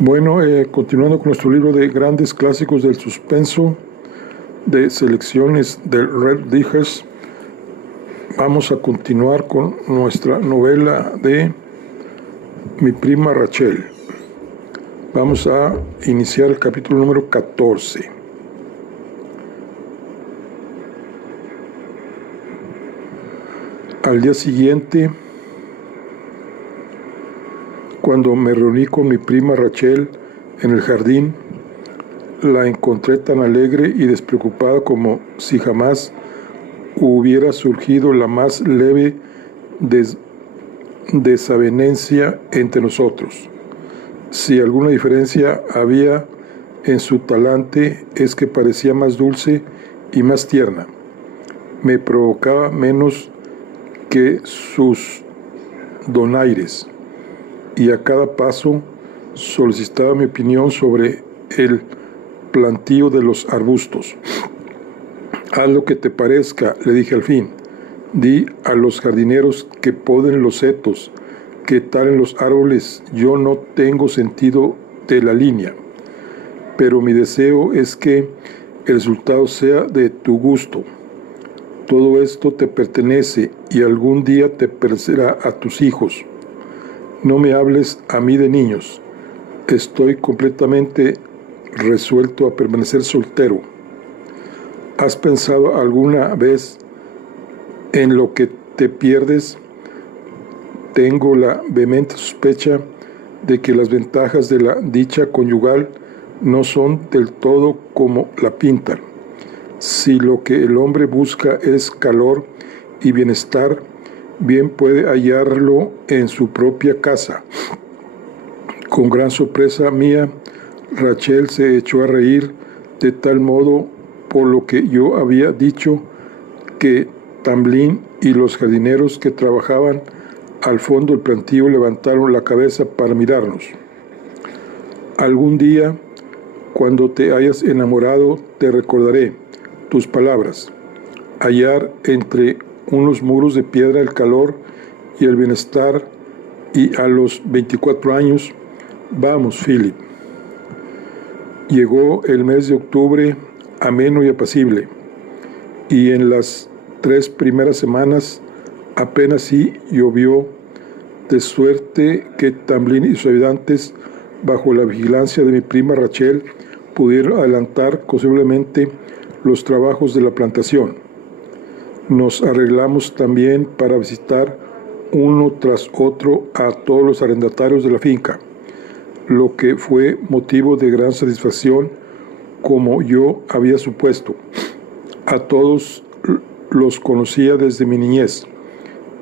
Bueno, continuando con nuestro libro de grandes clásicos del suspenso, de selecciones del Red Diggers, vamos a continuar con nuestra novela de Mi prima Rachel. Vamos a iniciar el capítulo número 14. Al día siguiente, cuando me reuní con mi prima Rachel en el jardín, la encontré tan alegre y despreocupada como si jamás hubiera surgido la más leve desavenencia entre nosotros. Si alguna diferencia había en su talante, es que parecía más dulce y más tierna. Me provocaba menos que sus donaires, y a cada paso solicitaba mi opinión sobre el plantío de los arbustos. Haz lo que te parezca, le dije al fin. Di a los jardineros que poden los setos, que talen los árboles. Yo no tengo sentido de la línea, pero mi deseo es que el resultado sea de tu gusto. Todo esto te pertenece y algún día te pertenecerá a tus hijos. No me hables a mí de niños. Estoy completamente resuelto a permanecer soltero. ¿Has pensado alguna vez en lo que te pierdes? Tengo la vehemente sospecha de que las ventajas de la dicha conyugal no son del todo como la pintan. Si lo que el hombre busca es calor y bienestar, bien puede hallarlo en su propia casa. Con gran sorpresa mía, Rachel se echó a reír de tal modo por lo que yo había dicho que Tamblyn y los jardineros que trabajaban al fondo del plantío levantaron la cabeza para mirarnos. Algún día, cuando te hayas enamorado, te recordaré tus palabras. Hallar entre unos muros de piedra el calor y el bienestar, y a los 24 años, vamos, Philip. Llegó el mes de octubre, ameno y apacible, y en las 3 primeras semanas apenas sí llovió, de suerte que Tamblyn y sus ayudantes, bajo la vigilancia de mi prima Rachel, pudieron adelantar considerablemente los trabajos de la plantación. Nos arreglamos también para visitar uno tras otro a todos los arrendatarios de la finca, lo que fue motivo de gran satisfacción, como yo había supuesto. A todos los conocía desde mi niñez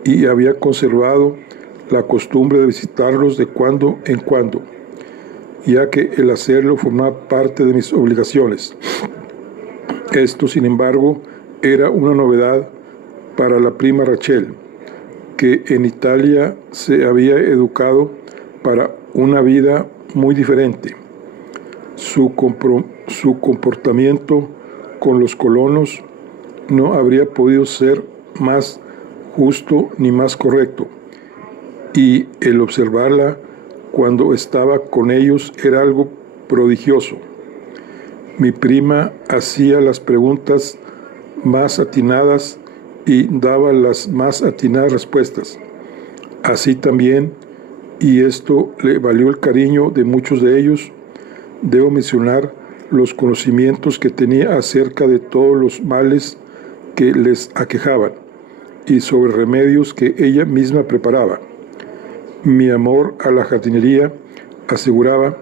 y había conservado la costumbre de visitarlos de cuando en cuando, ya que el hacerlo formaba parte de mis obligaciones. Esto, sin embargo, era una novedad para la prima Rachel, que en Italia se había educado para una vida muy diferente. Su comportamiento con los colonos no habría podido ser más justo ni más correcto, y el observarla cuando estaba con ellos era algo prodigioso. Mi prima hacía las preguntas más atinadas y daba las más atinadas respuestas. Así también, y esto le valió el cariño de muchos de ellos, debo mencionar los conocimientos que tenía acerca de todos los males que les aquejaban y sobre remedios que ella misma preparaba. Mi amor a la jardinería, aseguraba,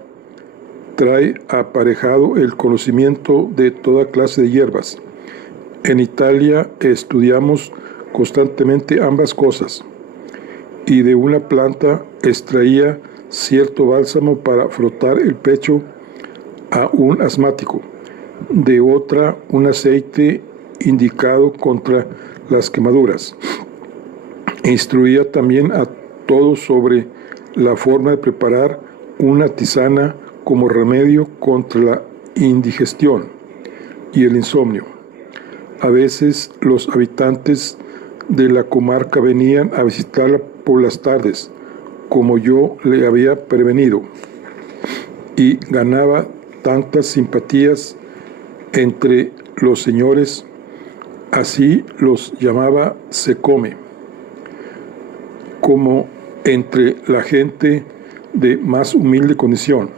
trae aparejado el conocimiento de toda clase de hierbas. En Italia estudiamos constantemente ambas cosas, y de una planta extraía cierto bálsamo para frotar el pecho a un asmático, de otra un aceite indicado contra las quemaduras. Instruía también a todos sobre la forma de preparar una tisana como remedio contra la indigestión y el insomnio. A veces los habitantes de la comarca venían a visitarla por las tardes, como yo le había prevenido. y ganaba tantas simpatías entre los señores, así los llamaba se come, como entre la gente de más humilde condición.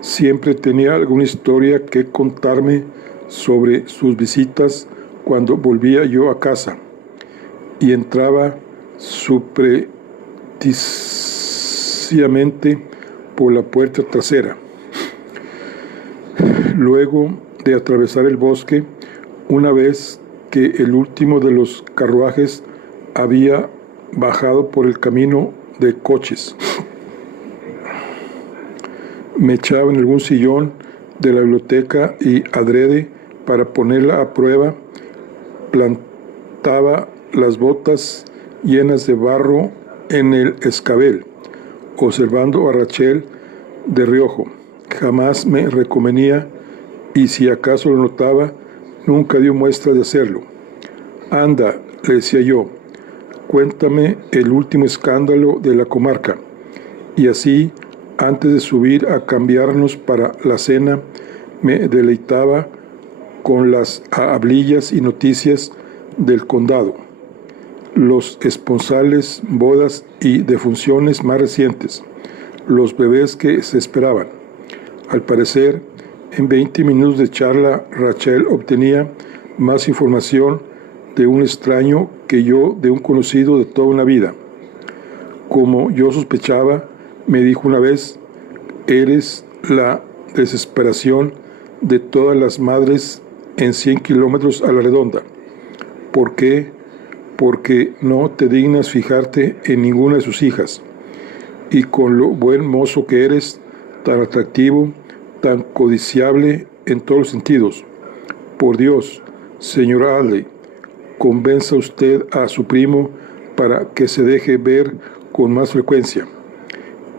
Siempre tenía alguna historia que contarme sobre sus visitas cuando volvía yo a casa y entraba subrepticiamente por la puerta trasera. Luego de atravesar el bosque, una vez que el último de los carruajes había bajado por el camino de coches, me echaba en algún sillón de la biblioteca y, adrede para ponerla a prueba, plantaba las botas llenas de barro en el escabel, observando a Rachel de reojo. Jamás me reconvenía y, si acaso lo notaba, nunca dio muestra de hacerlo. Anda, le decía yo, cuéntame el último escándalo de la comarca. Y así, antes de subir a cambiarnos para la cena, me deleitaba con las hablillas y noticias del condado, los esponsales, bodas y defunciones más recientes, los bebés que se esperaban. Al parecer, en 20 minutos de charla, Rachel obtenía más información de un extraño que yo de un conocido de toda una vida. Como yo sospechaba, me dijo una vez, eres la desesperación de todas las madres en 100 kilómetros a la redonda. ¿Por qué? Porque no te dignas fijarte en ninguna de sus hijas. Y con lo buen mozo que eres, tan atractivo, tan codiciable en todos los sentidos. Por Dios, señora Adley, convenza usted a su primo para que se deje ver con más frecuencia.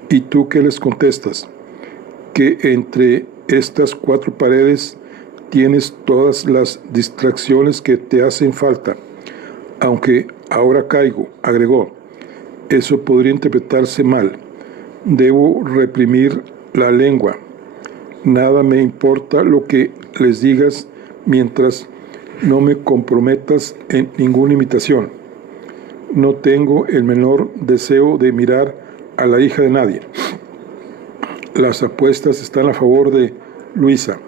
¿Y tú qué les contestas? Que entre estas 4 paredes tienes todas las distracciones que te hacen falta. Aunque ahora caigo, agregó, eso podría interpretarse mal. Debo reprimir la lengua. Nada me importa lo que les digas mientras no me comprometas en ninguna imitación. No tengo el menor deseo de mirar a la hija de nadie. Las apuestas están a favor de Luisa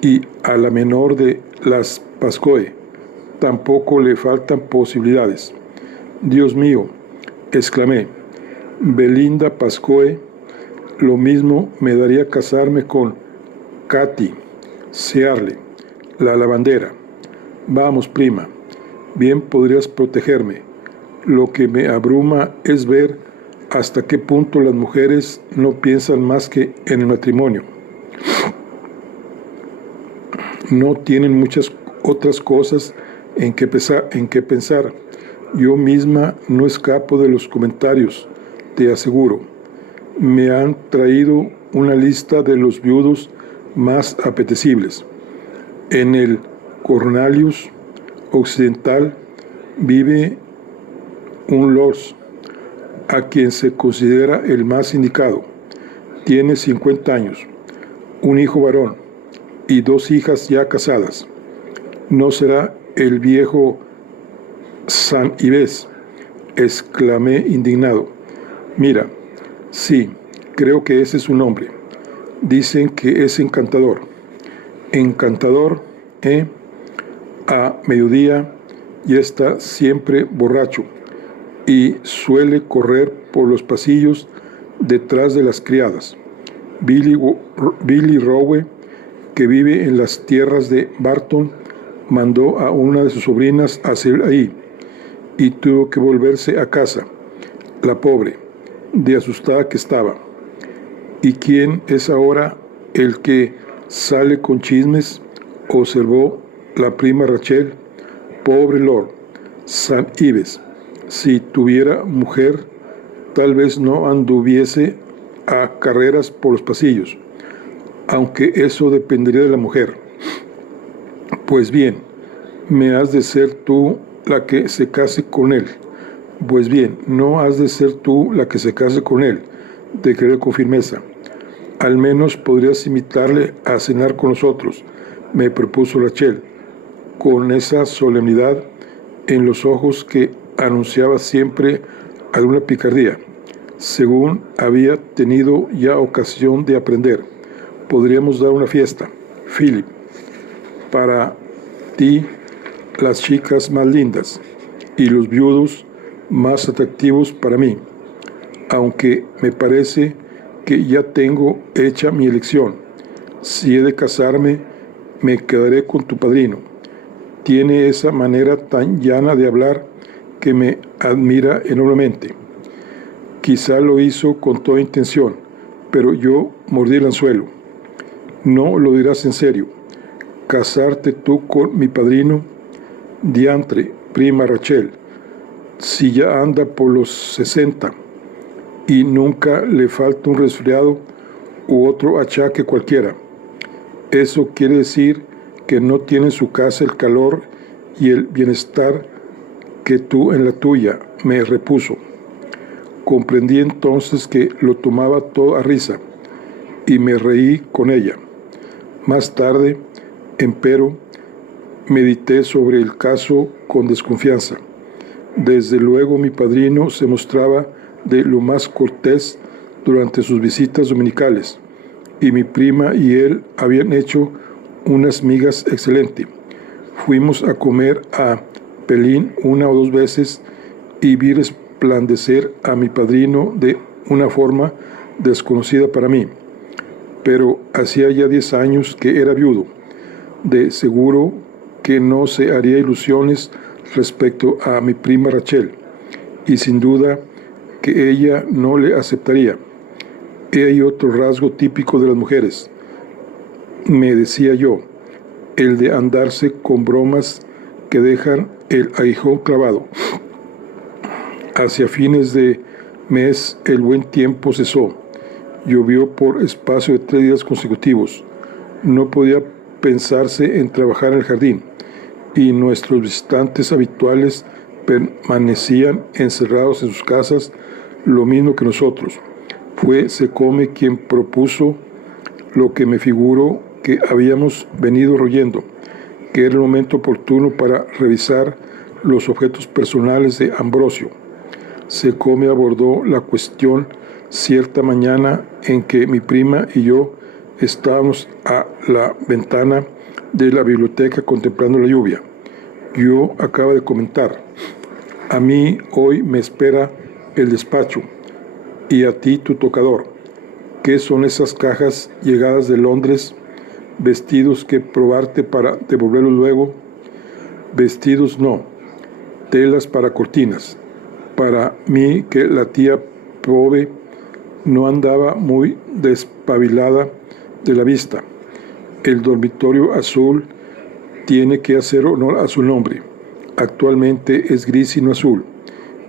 y a la menor de las Pascoe. Tampoco le faltan posibilidades. Dios mío, exclamé, Belinda Pascoe, lo mismo me daría casarme con Katy Searle, la lavandera. Vamos, prima, bien podrías protegerme. Lo que me abruma es ver hasta qué punto las mujeres no piensan más que en el matrimonio. No tienen muchas otras cosas en que pensar. Yo misma no escapo de los comentarios, te aseguro. Me han traído una lista de los viudos más apetecibles. En el Cornelius Occidental vive un lord a quien se considera el más indicado. Tiene 50 años, un hijo varón y 2 hijas ya casadas. ¿No será el viejo San Ives?, exclamé indignado. Mira, sí, creo que ese es su nombre. Dicen que es encantador. Encantador, ¿eh? A mediodía y está siempre borracho y suele correr por los pasillos detrás de las criadas. Billy Rowe, que vive en las tierras de Barton, mandó a una de sus sobrinas a hacer ahí y tuvo que volverse a casa, la pobre, de asustada que estaba. ¿Y quién es ahora el que sale con chismes?, observó la prima Rachel. Pobre Lord San Ives, si tuviera mujer, tal vez no anduviese a carreras por los pasillos, aunque eso dependería de la mujer. Pues bien, me has de ser tú la que se case con él. Pues bien, no has de ser tú la que se case con él, declaré con firmeza. Al menos podrías invitarle a cenar con nosotros, me propuso Rachel, con esa solemnidad en los ojos que anunciaba siempre alguna picardía. Según había tenido ya ocasión de aprender, podríamos dar una fiesta, Philip, para ti, las chicas más lindas y los viudos más atractivos para mí, aunque me parece que ya tengo hecha mi elección. Si he de casarme, me quedaré con tu padrino. Tiene esa manera tan llana de hablar que me admira enormemente. Quizá lo hizo con toda intención, pero yo mordí el anzuelo. No lo dirás en serio. ¿Casarte tú con mi padrino? Diantre, prima Rachel, si ya anda por los 60 y nunca le falta un resfriado u otro achaque cualquiera. Eso quiere decir que no tiene en su casa el calor y el bienestar que tú en la tuya, me repuso. Comprendí entonces que lo tomaba todo a risa y me reí con ella. Más tarde, empero, medité sobre el caso con desconfianza. Desde luego mi padrino se mostraba de lo más cortés durante sus visitas dominicales, y mi prima y él habían hecho unas migas excelentes. Fuimos a comer a Pelín una o dos veces y vi resplandecer a mi padrino de una forma desconocida para mí. Pero hacía ya 10 años que era viudo. De seguro que no se haría ilusiones respecto a mi prima Rachel, y sin duda que ella no le aceptaría. He ahí otro rasgo típico de las mujeres, me decía yo, el de andarse con bromas que dejan el aguijón clavado. Hacia fines de mes el buen tiempo cesó. Llovió por espacio de 3 días consecutivos. No podía pensarse en trabajar en el jardín, y nuestros visitantes habituales permanecían encerrados en sus casas, lo mismo que nosotros. Fue Secome quien propuso lo que me figuró que habíamos venido oyendo, que era el momento oportuno para revisar los objetos personales de Ambrosio. Secome abordó la cuestión cierta mañana en que mi prima y yo estábamos a la ventana de la biblioteca contemplando la lluvia. Yo acaba de comentar, a mí hoy me espera el despacho y a ti tu tocador. ¿Qué son esas cajas llegadas de Londres? ¿Vestidos que probarte para devolverlos luego? Vestidos no, telas para cortinas. Para mí que la tía Pove no andaba muy despabilada de la vista. El dormitorio azul tiene que hacer honor a su nombre. Actualmente es gris y no azul,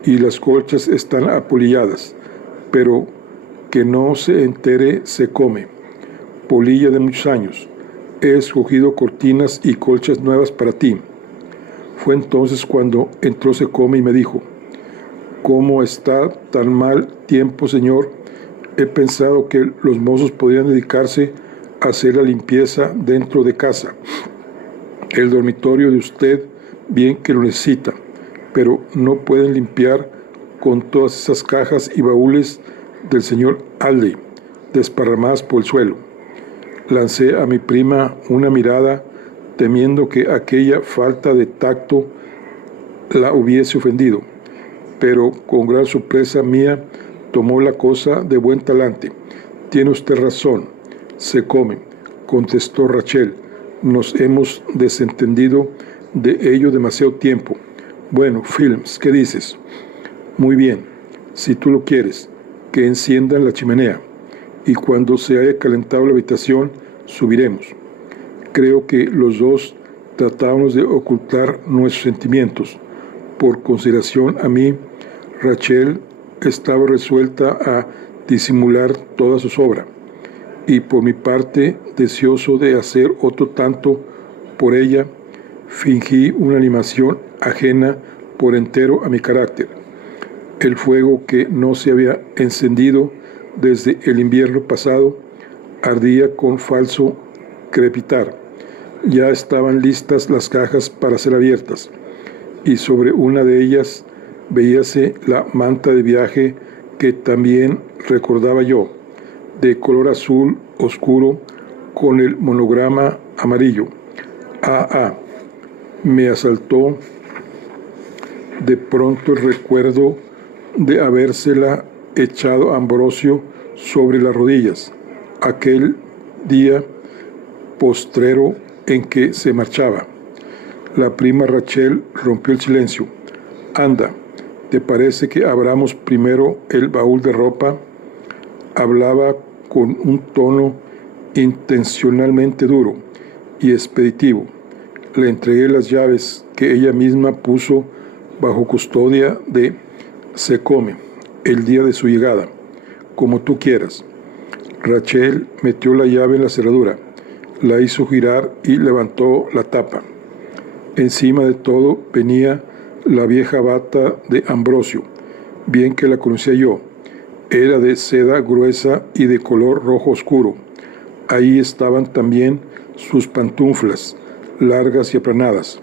y las colchas están apolilladas, pero que no se entere Secome. Polilla de muchos años. He escogido cortinas y colchas nuevas para ti. Fue entonces cuando entró Secome y me dijo, ¿cómo está tan mal tiempo, señor? He pensado que los mozos podrían dedicarse a hacer la limpieza dentro de casa. El dormitorio de usted, bien que lo necesita, pero no pueden limpiar con todas esas cajas y baúles del señor Aldey, desparramadas por el suelo. Lancé a mi prima una mirada, temiendo que aquella falta de tacto la hubiese ofendido, pero con gran sorpresa mía tomó la cosa de buen talante. Tiene usted razón, Secome, contestó Rachel. Nos hemos desentendido de ello demasiado tiempo. Bueno, Films, ¿qué dices? Muy bien, si tú lo quieres, que enciendan la chimenea, y cuando se haya calentado la habitación, subiremos. Creo que los dos tratábamos de ocultar nuestros sentimientos. Por consideración a mí, Rachel estaba resuelta a disimular toda su sobra, y por mi parte, deseoso de hacer otro tanto por ella, fingí una animación ajena por entero a mi carácter. El fuego que no se había encendido desde el invierno pasado ardía con falso crepitar. Ya estaban listas las cajas para ser abiertas, y sobre una de ellas veíase la manta de viaje que también recordaba yo, de color azul oscuro con el monograma amarillo. Me asaltó de pronto el recuerdo de habérsela echado a Ambrosio sobre las rodillas, aquel día postrero en que se marchaba. La prima Rachel rompió el silencio. Anda, ¿te parece que abramos primero el baúl de ropa? Hablaba con un tono intencionalmente duro y expeditivo. Le entregué las llaves que ella misma puso bajo custodia de Secome el día de su llegada, como tú quieras. Rachel metió la llave en la cerradura, la hizo girar y levantó la tapa. Encima de todo venía la vieja bata de Ambrosio, bien que la conocía yo. Era de seda gruesa y de color rojo oscuro. Ahí estaban también sus pantuflas, largas y aplanadas.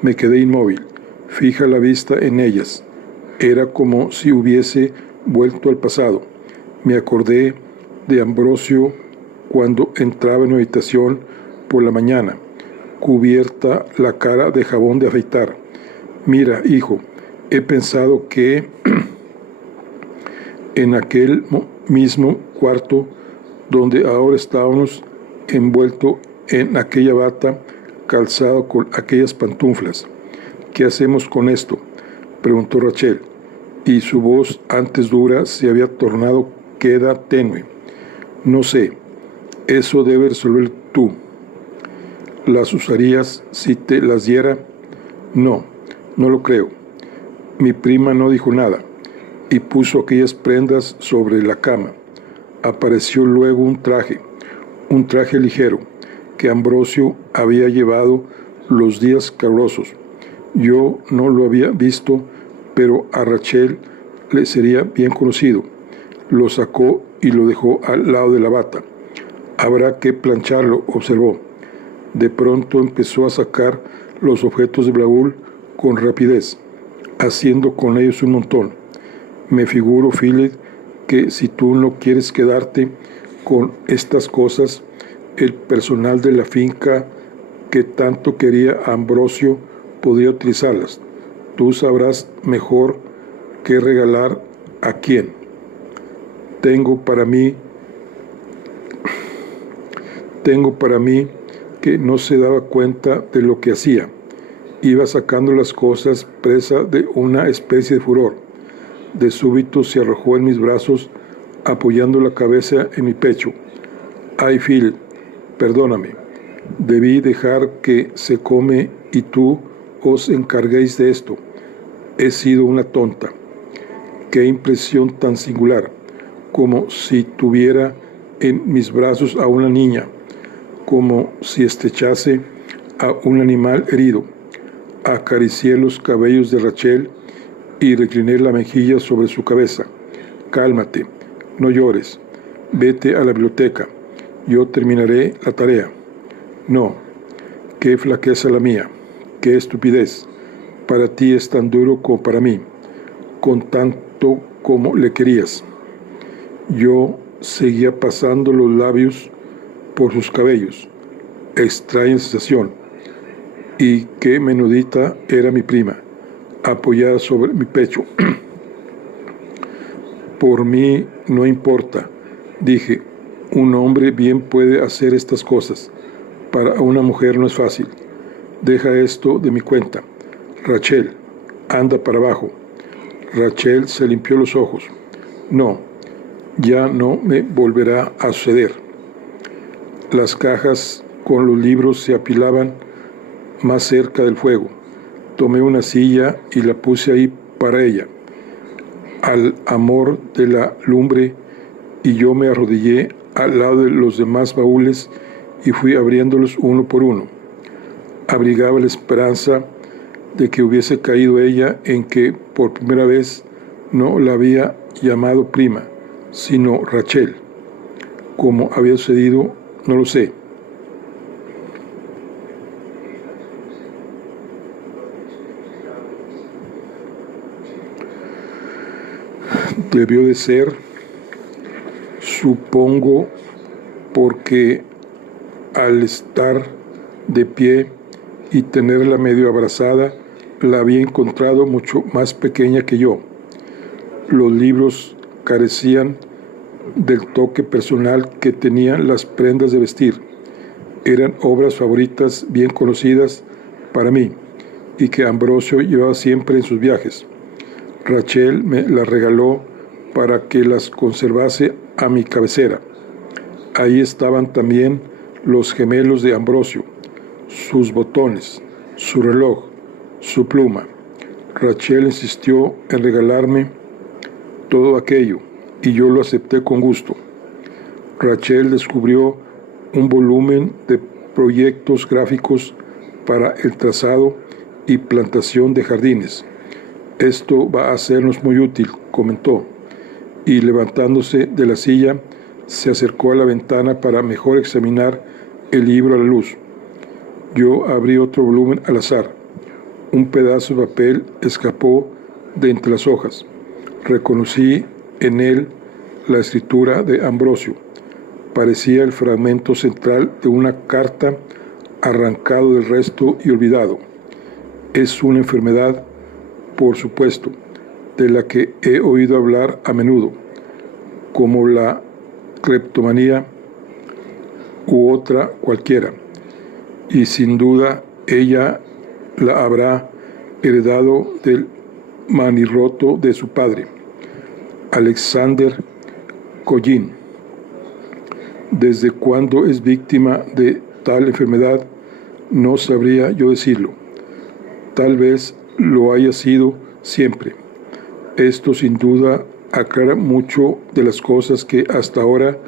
Me quedé inmóvil, fija la vista en ellas. Era como si hubiese vuelto al pasado. Me acordé de Ambrosio cuando entraba en mi habitación por la mañana, cubierta la cara de jabón de afeitar. Mira, hijo, he pensado que en aquel mismo cuarto donde ahora estábamos, envuelto en aquella bata, calzado con aquellas pantuflas. ¿Qué hacemos con esto?, preguntó Rachel, y su voz, antes dura, se había tornado queda tenue. No sé, eso debe resolver tú. ¿Las usarías si te las diera? No, no lo creo. Mi prima no dijo nada y puso aquellas prendas sobre la cama. Apareció luego un traje ligero, que Ambrosio había llevado los días calurosos. Yo no lo había visto, pero a Rachel le sería bien conocido. Lo sacó y lo dejó al lado de la bata. Habrá que plancharlo, observó. De pronto empezó a sacar los objetos del baúl con rapidez, haciendo con ellos un montón. Me figuro, Philip, que si tú no quieres quedarte con estas cosas, el personal de la finca que tanto quería a Ambrosio podría utilizarlas. Tú sabrás mejor qué regalar a quién. Tengo para mí que no se daba cuenta de lo que hacía. Iba sacando las cosas presa de una especie de furor. De súbito se arrojó en mis brazos, apoyando la cabeza en mi pecho. Ay, Phil, perdóname. Debí dejar que Secome y tú os encarguéis de esto. He sido una tonta. Qué impresión tan singular, como si tuviera en mis brazos a una niña, como si estrechase a un animal herido. Acaricié los cabellos de Rachel y recliné la mejilla sobre su cabeza. Cálmate, no llores. Vete a la biblioteca. Yo terminaré la tarea. No, qué flaqueza la mía, qué estupidez. Para ti es tan duro como para mí, con tanto como le querías. Yo seguía pasando los labios por sus cabellos. Extraña sensación. Y qué menudita era mi prima, apoyada sobre mi pecho. Por mí no importa, dije. Un hombre bien puede hacer estas cosas. Para una mujer no es fácil. Deja esto de mi cuenta. Rachel, anda para abajo. Rachel se limpió los ojos. No, ya no me volverá a suceder. Las cajas con los libros se apilaban más cerca del fuego. Tomé una silla y la puse ahí para ella, al amor de la lumbre, y yo me arrodillé al lado de los demás baúles y fui abriéndolos uno por uno. Abrigaba la esperanza de que hubiese caído ella en que por primera vez no la había llamado prima, sino Rachel. Cómo había sucedido, no lo sé. Debió de ser, supongo, porque al estar de pie y tenerla medio abrazada, la había encontrado mucho más pequeña que yo. Los libros carecían del toque personal que tenían las prendas de vestir. Eran obras favoritas bien conocidas para mí y que Ambrosio llevaba siempre en sus viajes. Rachel me las regaló para que las conservase a mi cabecera. Ahí estaban también los gemelos de Ambrosio, sus botones, su reloj, su pluma. Rachel insistió en regalarme todo aquello y yo lo acepté con gusto. Rachel descubrió un volumen de proyectos gráficos para el trazado y plantación de jardines. Esto va a sernos muy útil, comentó, y levantándose de la silla, se acercó a la ventana para mejor examinar el libro a la luz. Yo abrí otro volumen al azar. Un pedazo de papel escapó de entre las hojas. Reconocí en él la escritura de Ambrosio. Parecía el fragmento central de una carta arrancado del resto y olvidado. Es una enfermedad, por supuesto, de la que he oído hablar a menudo, como la cleptomanía u otra cualquiera, y sin duda ella la habrá heredado del manirroto de su padre, Alexander Collin. ¿Desde cuándo es víctima de tal enfermedad? No sabría yo decirlo. Tal vez lo haya sido siempre. Esto sin duda aclara mucho de las cosas que hasta ahora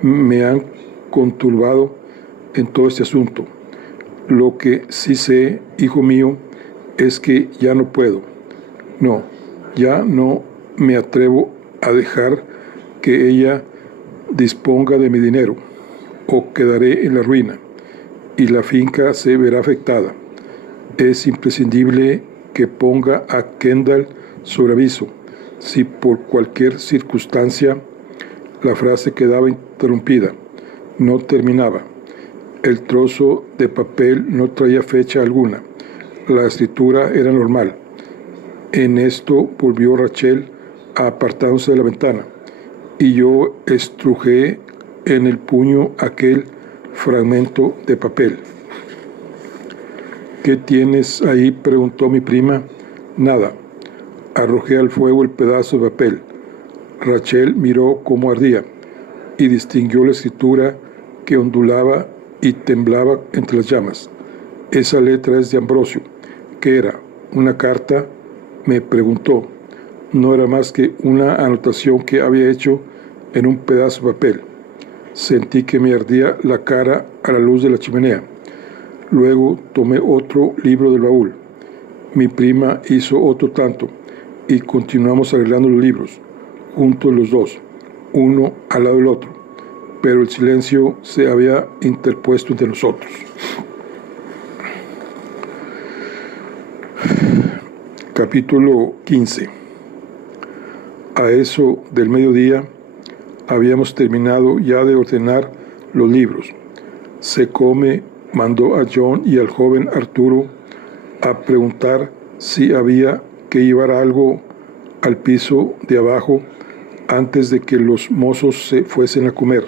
me han conturbado en todo este asunto. Lo que sí sé, hijo mío, es que ya no puedo. No, ya no me atrevo a dejar que ella disponga de mi dinero, o quedaré en la ruina, y la finca se verá afectada. Es imprescindible que ponga a Kendall sobre aviso. Si por cualquier circunstancia la frase quedaba interrumpida, no terminaba. El trozo de papel no traía fecha alguna. La escritura era normal. En esto volvió Rachel apartándose de la ventana, y yo estrujé en el puño aquel fragmento de papel. ¿Qué tienes ahí?, preguntó mi prima. Nada. Arrojé al fuego el pedazo de papel. Rachel miró cómo ardía y distinguió la escritura que ondulaba y temblaba entre las llamas. Esa letra es de Ambrosio. ¿Qué era? ¿Una carta?, me preguntó. No era más que una anotación que había hecho en un pedazo de papel. Sentí que me ardía la cara a la luz de la chimenea. Luego tomé otro libro del baúl. Mi prima hizo otro tanto y continuamos arreglando los libros, juntos los dos, uno al lado del otro, pero el silencio se había interpuesto entre nosotros. Capítulo 15. A eso del mediodía habíamos terminado ya de ordenar los libros. Secome mandó a John y al joven Arturo a preguntar si había que llevar algo al piso de abajo antes de que los mozos se fuesen a comer.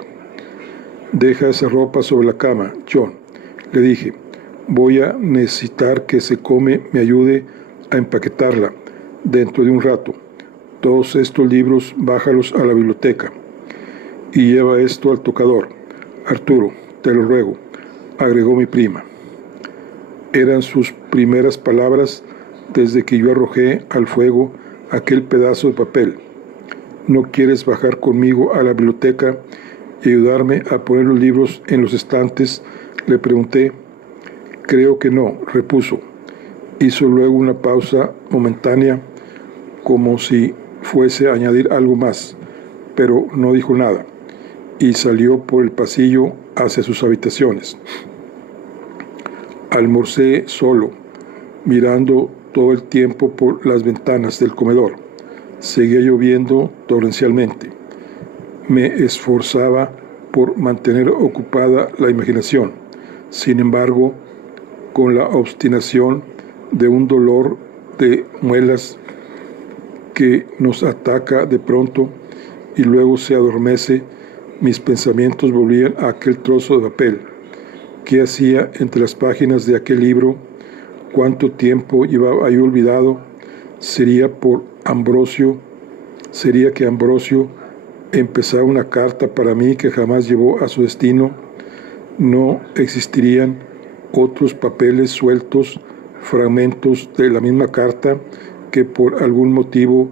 Deja esa ropa sobre la cama, John, le dije. Voy a necesitar que Secome me ayude a empaquetarla dentro de un rato. Todos estos libros bájalos a la biblioteca y lleva esto al tocador. Arturo, te lo ruego, agregó mi prima. Eran sus primeras palabras desde que yo arrojé al fuego aquel pedazo de papel. ¿No quieres bajar conmigo a la biblioteca y ayudarme a poner los libros en los estantes?, le pregunté. Creo que no, repuso. Hizo luego una pausa momentánea, como si fuese a añadir algo más, pero no dijo nada. y salió por el pasillo hacia sus habitaciones. Almorcé solo, mirando todo el tiempo por las ventanas del comedor. Seguía lloviendo torrencialmente. Me esforzaba por mantener ocupada la imaginación. Sin embargo, con la obstinación de un dolor de muelas que nos ataca de pronto y luego se adormece, mis pensamientos volvían a aquel trozo de papel. ¿Qué hacía entre las páginas de aquel libro? ¿Cuánto tiempo llevaba ahí olvidado? ¿Sería que Ambrosio empezara una carta para mí que jamás llevó a su destino? ¿No existirían otros papeles sueltos, fragmentos de la misma carta que por algún motivo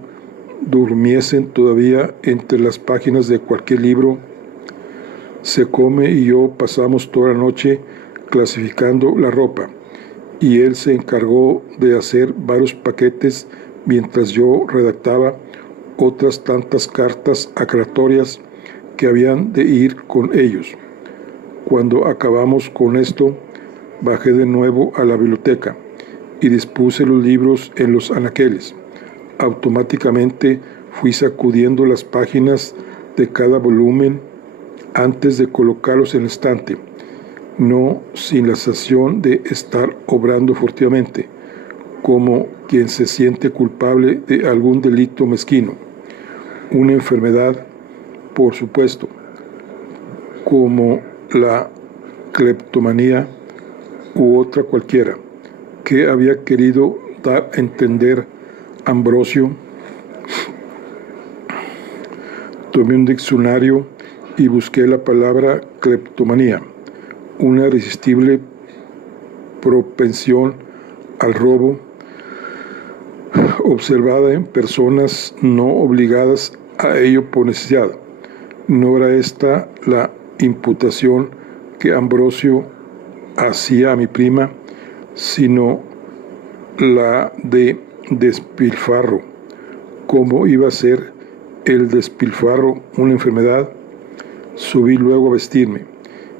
durmiesen todavía entre las páginas de cualquier libro? Secome y yo pasamos toda la noche clasificando la ropa, y él se encargó de hacer varios paquetes mientras yo redactaba otras tantas cartas aclaratorias que habían de ir con ellos. Cuando acabamos con esto, bajé de nuevo a la biblioteca y dispuse los libros en los anaqueles. Automáticamente fui sacudiendo las páginas de cada volumen antes de colocarlos en el estante, no sin la sensación de estar obrando furtivamente, como quien se siente culpable de algún delito mezquino, una enfermedad, por supuesto, como la cleptomanía u otra cualquiera, que había querido dar a entender Ambrosio. Tomé un diccionario y busqué la palabra cleptomanía, una irresistible propensión al robo observada en personas no obligadas a ello por necesidad. No era esta la imputación que Ambrosio hacía a mi prima, sino la de despilfarro. ¿Cómo iba a ser el despilfarro una enfermedad? Subí luego a vestirme,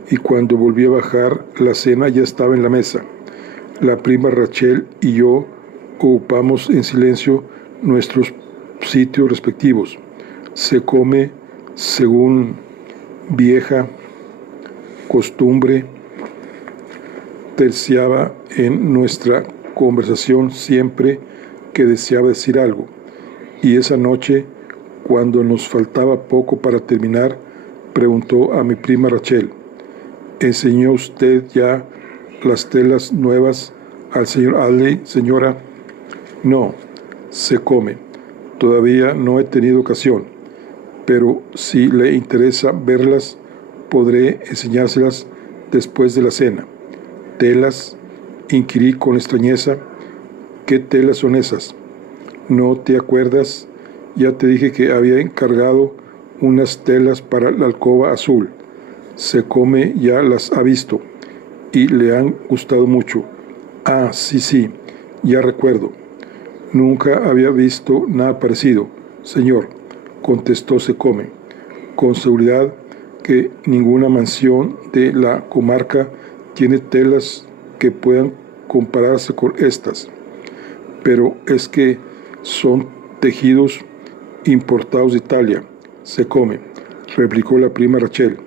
y cuando volví a bajar, la cena ya estaba en la mesa. La prima Rachel y yo ocupamos en silencio nuestros sitios respectivos. Secome, según vieja costumbre, terciaba en nuestra conversación siempre que deseaba decir algo, y esa noche, cuando nos faltaba poco para terminar, preguntó a mi prima Rachel: ¿enseñó usted ya las telas nuevas al señor Adley, señora? No, Secome, todavía no he tenido ocasión, pero si le interesa verlas, podré enseñárselas después de la cena. ¿Telas? Inquirí con extrañeza. ¿Qué telas son esas? ¿No te acuerdas? Ya te dije que había encargado unas telas para la alcoba azul. Secome ya las ha visto y le han gustado mucho. Ah, sí, ya recuerdo. Nunca había visto nada parecido, señor, contestó Secome. Con seguridad que ninguna mansión de la comarca tiene telas que puedan compararse con estas. Pero es que son tejidos importados de Italia, Secome, replicó la prima Rachel.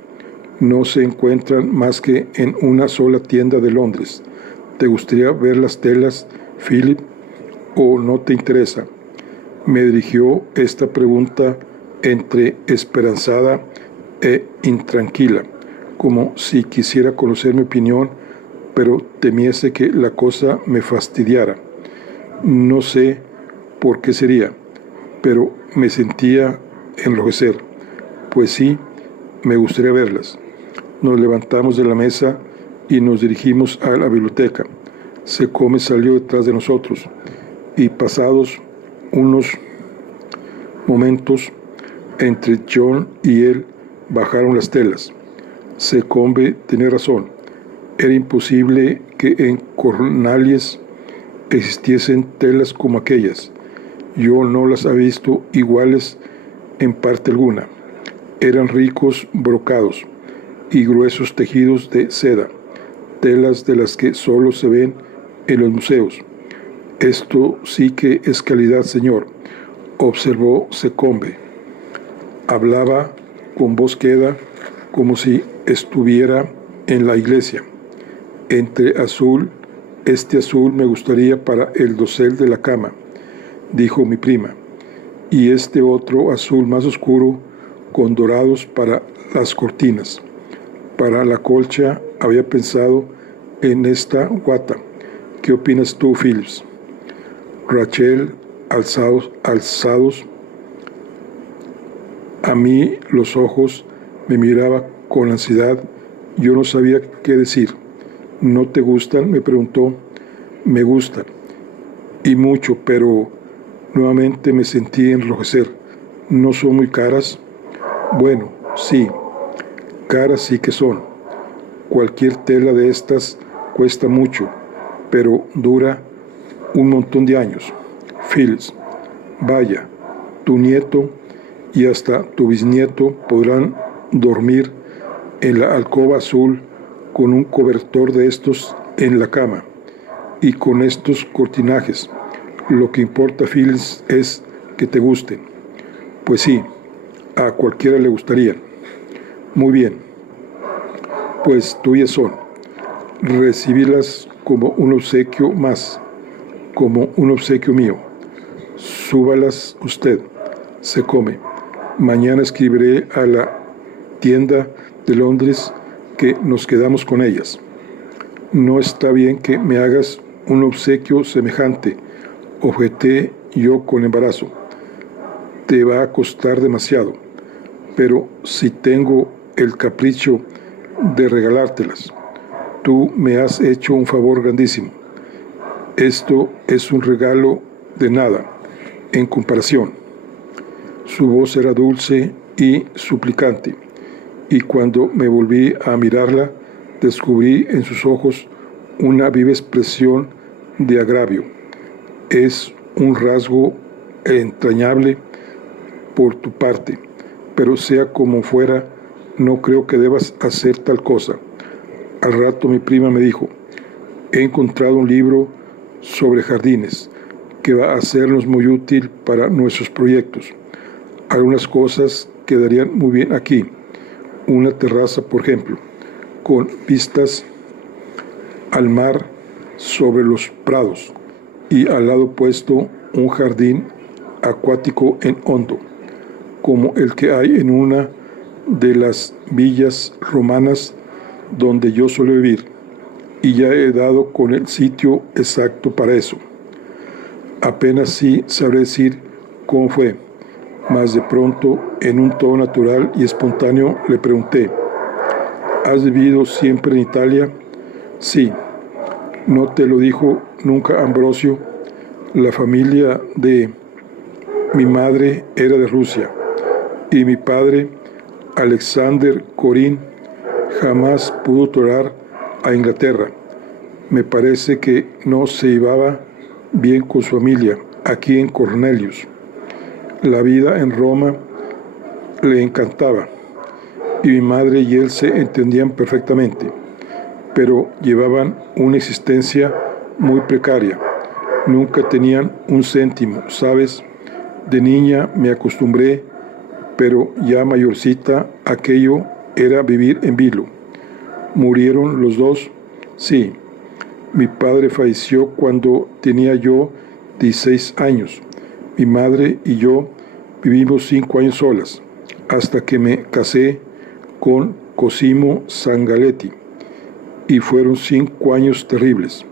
No se encuentran más que en una sola tienda de Londres. ¿Te gustaría ver las telas, Philip, o no te interesa? Me dirigió esta pregunta entre esperanzada e intranquila, como si quisiera conocer mi opinión, pero temiese que la cosa me fastidiara. No sé por qué sería, pero me sentía enloquecer. Pues sí, me gustaría verlas. Nos levantamos de la mesa y nos dirigimos a la biblioteca. Secome salió detrás de nosotros, y pasados unos momentos, entre John y él bajaron las telas. Secome tenía razón. Era imposible que en Cornalies existiesen telas como aquellas. Yo no las había visto iguales en parte alguna. Eran ricos brocados y gruesos tejidos de seda, telas de las que solo se ven en los museos. Esto sí que es calidad, señor, observó Secombe. Hablaba con voz queda, como si estuviera en la iglesia. Entre azul, este azul me gustaría para el dosel de la cama, dijo mi prima, y este otro azul más oscuro con dorados para las cortinas. Para la colcha había pensado en esta guata. ¿Qué opinas tú, Phillips? Rachel, alzados, a mí los ojos, me miraba con ansiedad. Yo no sabía qué decir. ¿No te gustan?, me preguntó. Me gustan, y mucho, pero nuevamente me sentí enrojecer. ¿No son muy caras? Bueno, sí, caras sí que son. Cualquier tela de estas cuesta mucho, pero dura un montón de años. Phillips, vaya, tu nieto y hasta tu bisnieto podrán dormir en la alcoba azul con un cobertor de estos en la cama y con estos cortinajes. Lo que importa, Phillips, es que te gusten. Pues sí, a cualquiera le gustarían. Muy bien, pues tuyas son. Recibílas como un obsequio más, como un obsequio mío. Súbalas usted, se come. Mañana escribiré a la tienda de Londres que nos quedamos con ellas. No está bien que me hagas un obsequio semejante, objeté yo con embarazo. Te va a costar demasiado, pero si tengo el capricho de regalártelas, tú me has hecho un favor grandísimo. Esto es un regalo de nada, en comparación. Su voz era dulce y suplicante, y cuando me volví a mirarla, descubrí en sus ojos una viva expresión de agravio. Es un rasgo entrañable por tu parte, pero sea como fuera, no creo que debas hacer tal cosa. Al rato mi prima me dijo, he encontrado un libro sobre jardines que va a sernos muy útil para nuestros proyectos. Algunas cosas quedarían muy bien aquí. Una terraza, por ejemplo, con vistas al mar sobre los prados y al lado opuesto un jardín acuático en hondo, como el que hay en una de las villas romanas donde yo suelo vivir, y ya he dado con el sitio exacto para eso. Apenas sí sabré decir cómo fue, mas de pronto, en un tono natural y espontáneo, le pregunté, ¿has vivido siempre en Italia? Sí. ¿No te lo dijo nunca Ambrosio? La familia de mi madre era de Rusia, y mi padre, Alexander Corín, jamás pudo tolerar a Inglaterra. Me parece que no se llevaba bien con su familia, aquí en Cornelius. La vida en Roma le encantaba, y mi madre y él se entendían perfectamente, pero llevaban una existencia muy precaria. Nunca tenían un céntimo, ¿sabes? De niña me acostumbré, pero ya mayorcita aquello era vivir en vilo. ¿Murieron los dos? Sí. Mi padre falleció cuando tenía yo 16 años. Mi madre y yo vivimos 5 años solas, hasta que me casé con Cosimo Zangaletti. Y fueron 5 años terribles,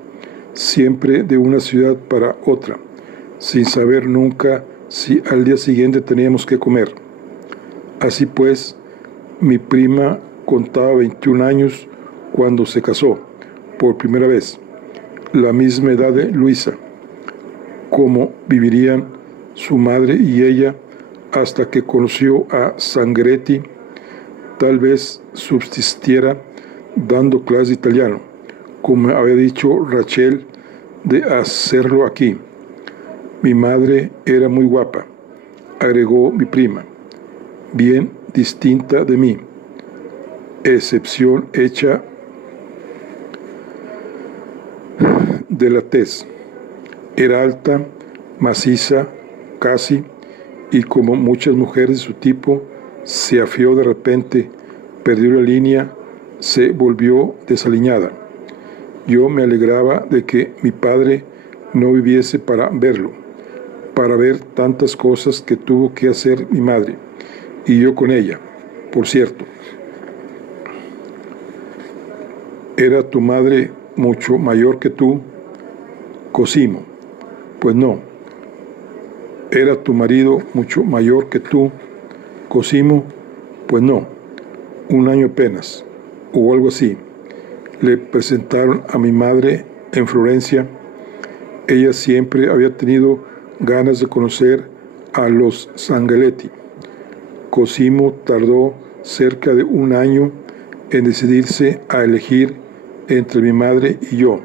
siempre de una ciudad para otra, sin saber nunca si al día siguiente teníamos que comer. Así pues, mi prima contaba 21 años cuando se casó, por primera vez, la misma edad de Luisa. ¿Cómo vivirían su madre y ella hasta que conoció a Zangaletti? Tal vez subsistiera dando clases de italiano, como había dicho Rachel de hacerlo aquí. Mi madre era muy guapa, agregó mi prima. Bien, distinta de mí, excepción hecha de la tez. Era alta, maciza, casi, y como muchas mujeres de su tipo, se afió de repente, perdió la línea, se volvió desaliñada. Yo me alegraba de que mi padre no viviese para verlo, para ver tantas cosas que tuvo que hacer mi madre, y yo con ella, por cierto. ¿Era tu madre mucho mayor que tú, Cosimo? Pues no. ¿Era tu marido mucho mayor que tú, Cosimo? Pues no. Un año apenas, o algo así. Le presentaron a mi madre en Florencia. Ella siempre había tenido ganas de conocer a los Sangalletti. Cosimo tardó cerca de un año en decidirse a elegir entre mi madre y yo.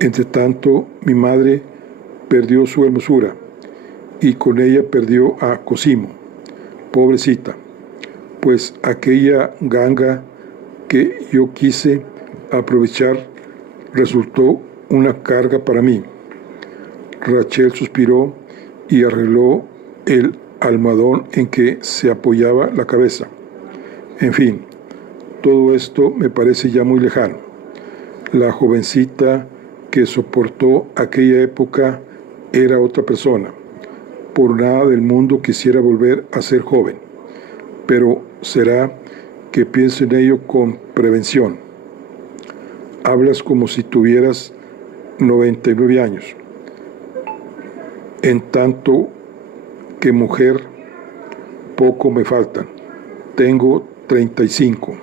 Entre tanto, mi madre perdió su hermosura y con ella perdió a Cosimo. Pobrecita, pues aquella ganga que yo quise aprovechar resultó una carga para mí. Rachel suspiró y arregló el almohadón en que se apoyaba la cabeza. En fin, todo esto me parece ya muy lejano. La jovencita que soportó aquella época era otra persona. Por nada del mundo quisiera volver a ser joven, pero será que pienso en ello con prevención. Hablas como si tuvieras 99 años. En tanto que mujer, poco me faltan. Tengo 35.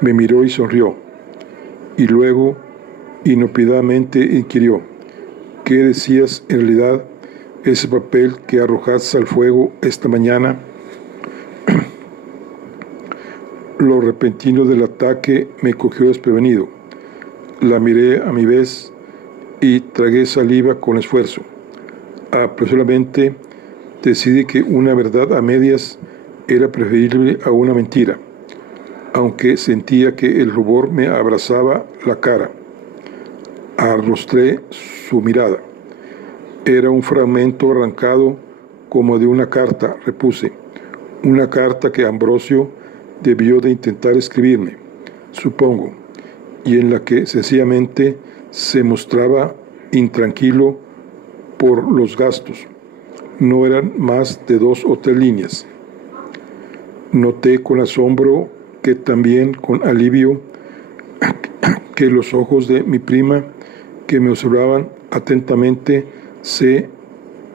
Me miró y sonrió, y luego inopinadamente inquirió: ¿qué decías en realidad ese papel que arrojaste al fuego esta mañana? Lo repentino del ataque me cogió desprevenido. La miré a mi vez y tragué saliva con esfuerzo. Apresuradamente decidí que una verdad a medias era preferible a una mentira, aunque sentía que el rubor me abrazaba la cara. Arrostré su mirada. Era un fragmento arrancado como de una carta, repuse. Una carta que Ambrosio debió de intentar escribirme, supongo, y en la que sencillamente se mostraba intranquilo por los gastos. No eran más de 2 o 3 líneas. Noté con asombro, que también con alivio, que los ojos de mi prima, que me observaban atentamente, se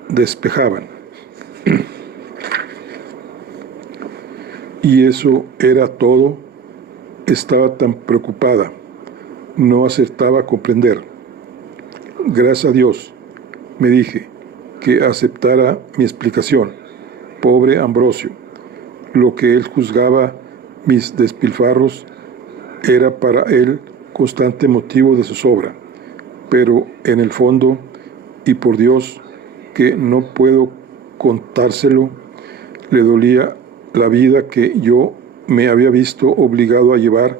despejaban. Y eso era todo. Estaba tan preocupada. No acertaba a comprender. Gracias a Dios, me dije, que aceptara mi explicación. Pobre Ambrosio. Lo que él juzgaba mis despilfarros era para él constante motivo de zozobra. Pero en el fondo, y por Dios que no puedo contárselo, le dolía la vida que yo me había visto obligado a llevar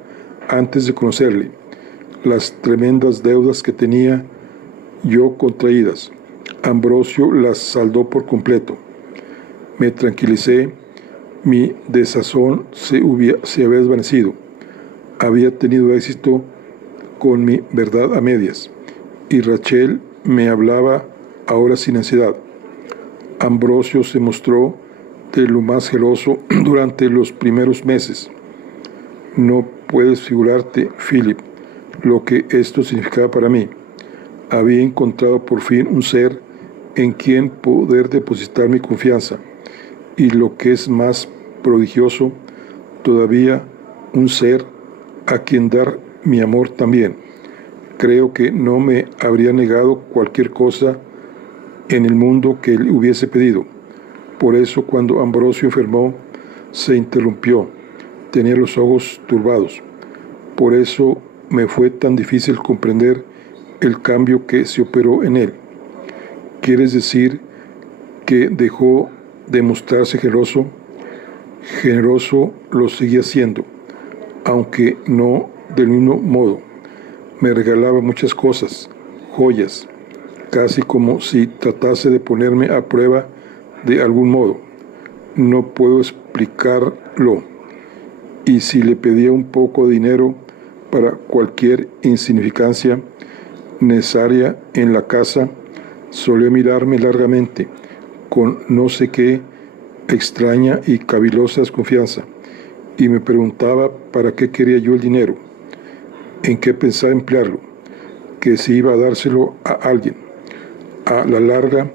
antes de conocerle, las tremendas deudas que tenía yo contraídas. Ambrosio las saldó por completo. Me tranquilicé, mi desazón se había desvanecido. Había tenido éxito con mi verdad a medias, y Rachel me hablaba ahora sin ansiedad. Ambrosio se mostró de lo más celoso durante los primeros meses. No puedes figurarte, Philip, lo que esto significaba para mí. Había encontrado por fin un ser en quien poder depositar mi confianza, y lo que es más prodigioso todavía, un ser a quien dar mi amor también. Creo que no me habría negado cualquier cosa en el mundo que él hubiese pedido. Por eso, cuando Ambrosio enfermó, se interrumpió. Tenía los ojos turbados. Por eso me fue tan difícil comprender el cambio que se operó en él. ¿Quieres decir que dejó de mostrarse celoso? Generoso lo seguía siendo, aunque no del mismo modo. Me regalaba muchas cosas, joyas, casi como si tratase de ponerme a prueba de algún modo. No puedo explicarlo. Y si le pedía un poco de dinero para cualquier insignificancia necesaria en la casa, solía mirarme largamente, con no sé qué extraña y cavilosa desconfianza, y me preguntaba para qué quería yo el dinero, en qué pensaba emplearlo, que si iba a dárselo a alguien. A la larga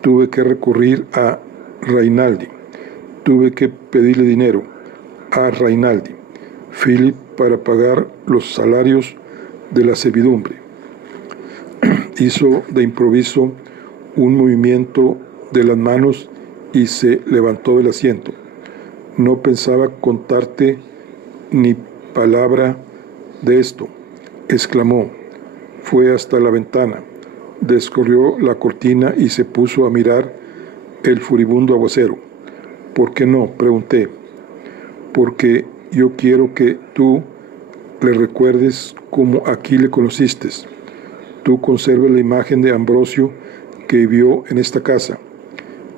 tuve que recurrir a Rainaldi, tuve que pedirle dinero a Rainaldi, Philip, para pagar los salarios de la servidumbre. Hizo de improviso un movimiento de las manos y se levantó del asiento. No pensaba contarte ni palabra de esto, exclamó. Fue hasta la ventana, descorrió la cortina y se puso a mirar el furibundo aguacero. ¿Por qué no?, pregunté. Porque yo quiero que tú le recuerdes cómo aquí le conociste. Tú conserves la imagen de Ambrosio que vivió en esta casa.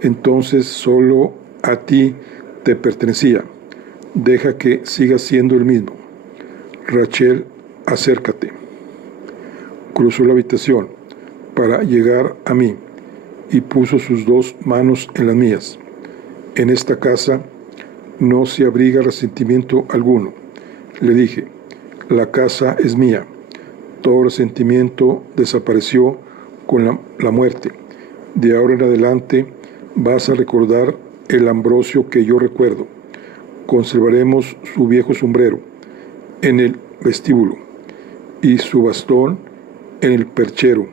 Entonces solo a ti te pertenecía. Deja que siga siendo el mismo. Rachel, acércate. Cruzó la habitación para llegar a mí y puso sus dos manos en las mías. En esta casa no se abriga resentimiento alguno, le dije. La casa es mía. Todo resentimiento desapareció con la muerte. De ahora en adelante vas a recordar el Ambrosio que yo recuerdo. Conservaremos su viejo sombrero en el vestíbulo y su bastón en el perchero,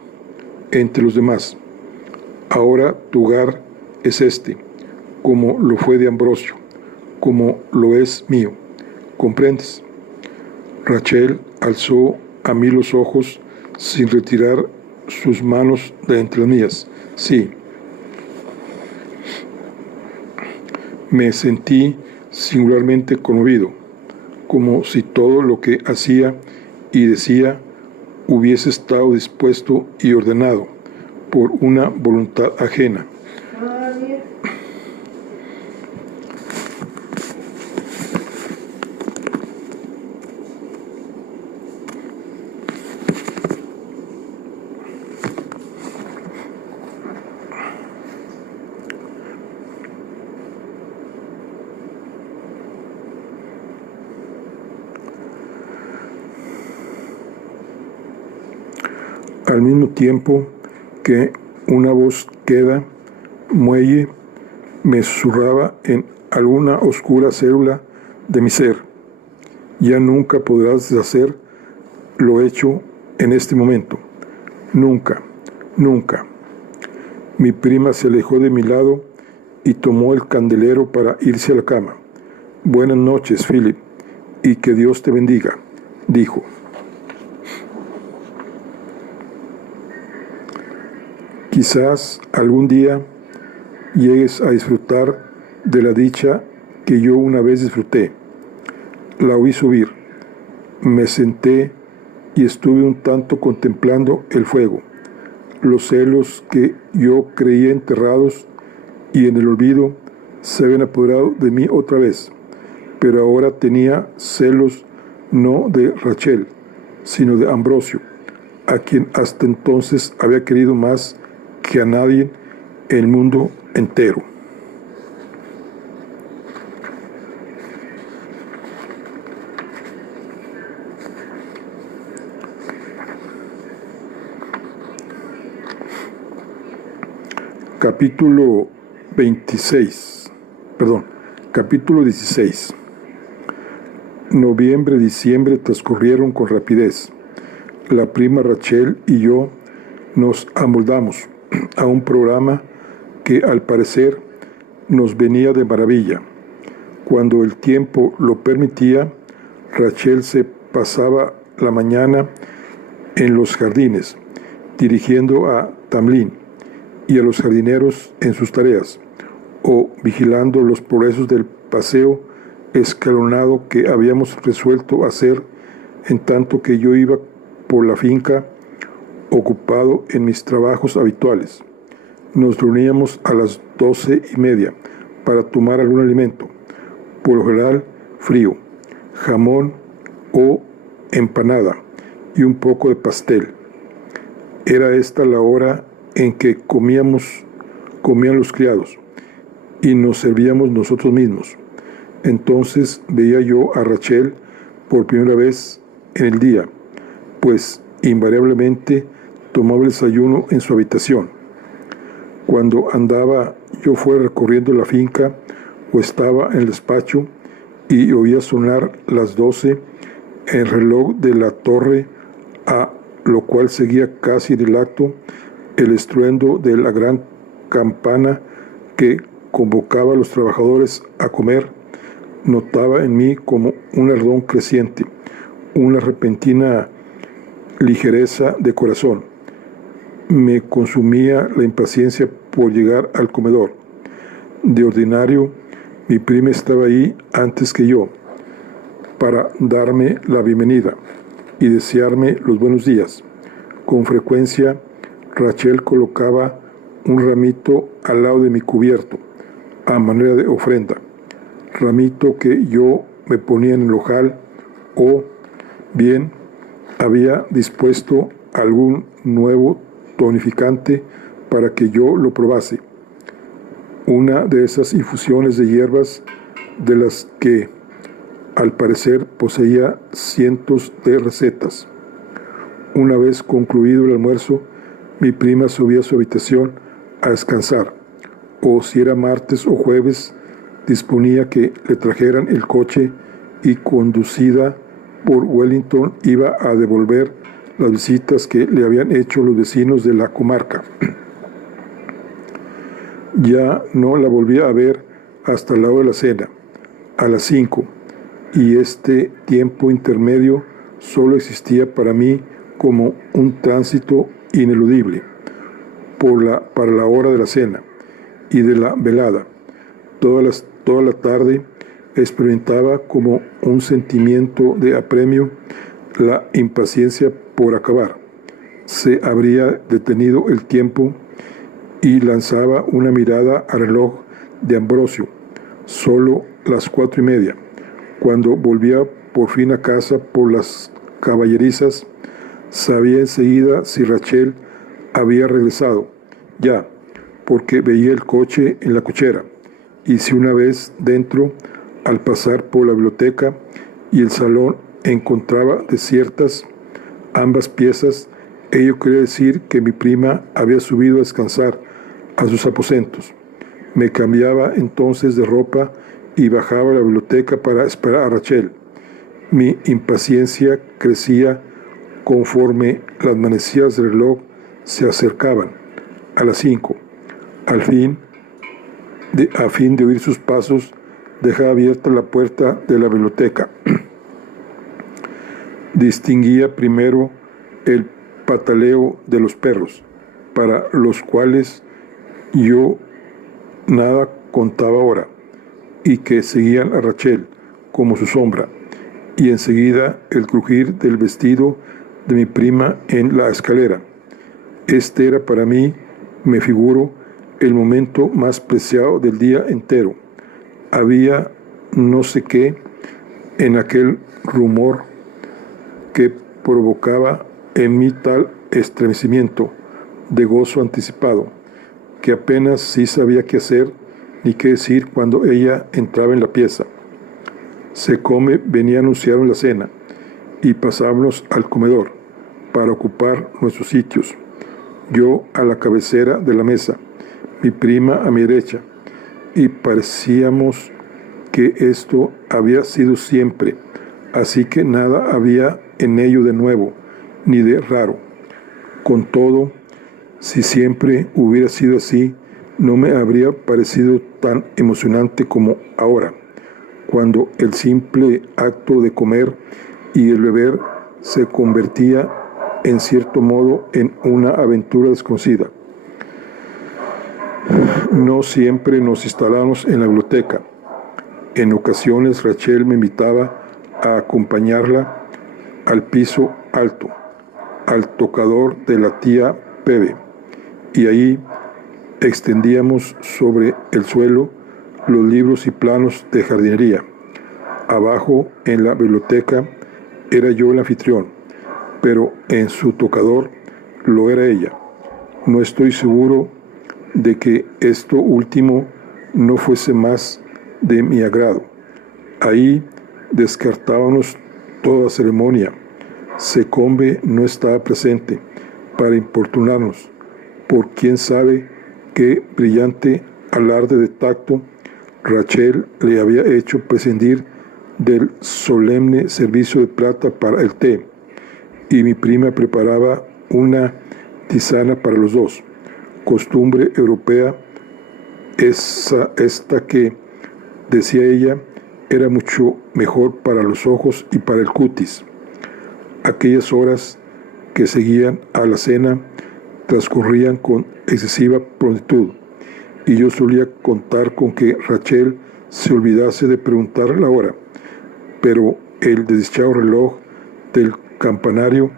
entre los demás. Ahora tu hogar es este, como lo fue de Ambrosio, como lo es mío. ¿Comprendes? Rachel alzó a mí los ojos sin retirar sus manos de entre las mías. Sí. Me sentí singularmente conmovido, como si todo lo que hacía y decía hubiese estado dispuesto y ordenado por una voluntad ajena. Al mismo tiempo que una voz queda, muelle, me susurraba en alguna oscura célula de mi ser. Ya nunca podrás deshacer lo hecho en este momento. Nunca, nunca. Mi prima se alejó de mi lado y tomó el candelero para irse a la cama. Buenas noches, Philip, y que Dios te bendiga, dijo. Quizás algún día llegues a disfrutar de la dicha que yo una vez disfruté. La oí subir. Me senté y estuve un tanto contemplando el fuego. Los celos que yo creía enterrados y en el olvido se habían apoderado de mí otra vez. Pero ahora tenía celos no de Rachel, sino de Ambrosio, a quien hasta entonces había querido más que a nadie en el mundo entero. Capítulo 16. Noviembre y diciembre transcurrieron con rapidez. La prima Rachel y yo nos amoldamos a un programa que al parecer nos venía de maravilla. Cuando el tiempo lo permitía, Rachel se pasaba la mañana en los jardines, dirigiendo a Tamlin y a los jardineros en sus tareas, o vigilando los progresos del paseo escalonado que habíamos resuelto hacer en tanto que yo iba por la finca ocupado en mis trabajos habituales. Nos reuníamos a las 12:30 para tomar algún alimento, por lo general frío, jamón o empanada y un poco de pastel. Era esta la hora en que comían los criados y nos servíamos nosotros mismos. Entonces veía yo a Rachel por primera vez en el día, pues invariablemente tomaba el desayuno en su habitación. Cuando andaba yo fuera recorriendo la finca o estaba en el despacho y oía sonar las 12, el reloj de la torre, a lo cual seguía casi del acto el estruendo de la gran campana que convocaba a los trabajadores a comer, notaba en mí como un ardor creciente, una repentina ligereza de corazón. Me consumía la impaciencia por llegar al comedor. De ordinario, mi prima estaba ahí antes que yo, para darme la bienvenida y desearme los buenos días. Con frecuencia, Rachel colocaba un ramito al lado de mi cubierto, a manera de ofrenda, ramito que yo me ponía en el ojal, o bien había dispuesto algún nuevo tonificante para que yo lo probase. Una de esas infusiones de hierbas de las que al parecer poseía cientos de recetas. Una vez concluido el almuerzo, mi prima subía a su habitación a descansar, o si era martes o jueves, disponía que le trajeran el coche y, conducida por Wellington, iba a devolver las visitas que le habían hecho los vecinos de la comarca. Ya no la volví a ver hasta la hora de la cena, a las 5, y este tiempo intermedio solo existía para mí como un tránsito ineludible para la hora de la cena y de la velada. Toda la tarde experimentaba como un sentimiento de apremio la impaciencia por acabar. Se habría detenido el tiempo y lanzaba una mirada al reloj de Ambrosio, solo las 4:30. Cuando volvía por fin a casa por las caballerizas, sabía enseguida si Rachel había regresado ya, porque veía el coche en la cochera, y si una vez dentro, al pasar por la biblioteca y el salón, encontraba desiertas ambas piezas, ello quería decir que mi prima había subido a descansar a sus aposentos. Me cambiaba entonces de ropa y bajaba a la biblioteca para esperar a Rachel. Mi impaciencia crecía conforme las manecillas del reloj se acercaban a las 5. A fin de oír sus pasos, dejaba abierta la puerta de la biblioteca. Distinguía primero el pataleo de los perros, para los cuales yo nada contaba ahora, y que seguían a Rachel como su sombra, y enseguida el crujir del vestido de mi prima en la escalera. Este era para mí, me figuro, el momento más preciado del día entero. Había no sé qué en aquel rumor que provocaba en mí tal estremecimiento de gozo anticipado, que apenas sí sabía qué hacer ni qué decir cuando ella entraba en la pieza. Se come, venía a anunciar la cena, y pasábamos al comedor para ocupar nuestros sitios. Yo a la cabecera de la mesa, mi prima a mi derecha, y parecíamos que esto había sido siempre, así que nada había en ello de nuevo, ni de raro. Con todo, si siempre hubiera sido así, no me habría parecido tan emocionante como ahora, cuando el simple acto de comer y el beber se convertía en cierto modo en una aventura desconocida. No siempre nos instalamos en la biblioteca. En ocasiones Rachel me invitaba a acompañarla al piso alto, al tocador de la tía Pebe, y ahí extendíamos sobre el suelo los libros y planos de jardinería. Abajo, en la biblioteca, era yo el anfitrión, pero en su tocador lo era ella. No estoy seguro de que esto último no fuese más de mi agrado. Ahí descartábamos toda ceremonia. Secombe no estaba presente para importunarnos por quién sabe qué brillante alarde de tacto Rachel le había hecho prescindir del solemne servicio de plata para el té, y mi prima preparaba una tisana para los dos, costumbre europea esta que, decía ella, era mucho mejor para los ojos y para el cutis. Aquellas horas que seguían a la cena transcurrían con excesiva prontitud, y yo solía contar con que Rachel se olvidase de preguntar la hora, pero el desdichado reloj del campanario,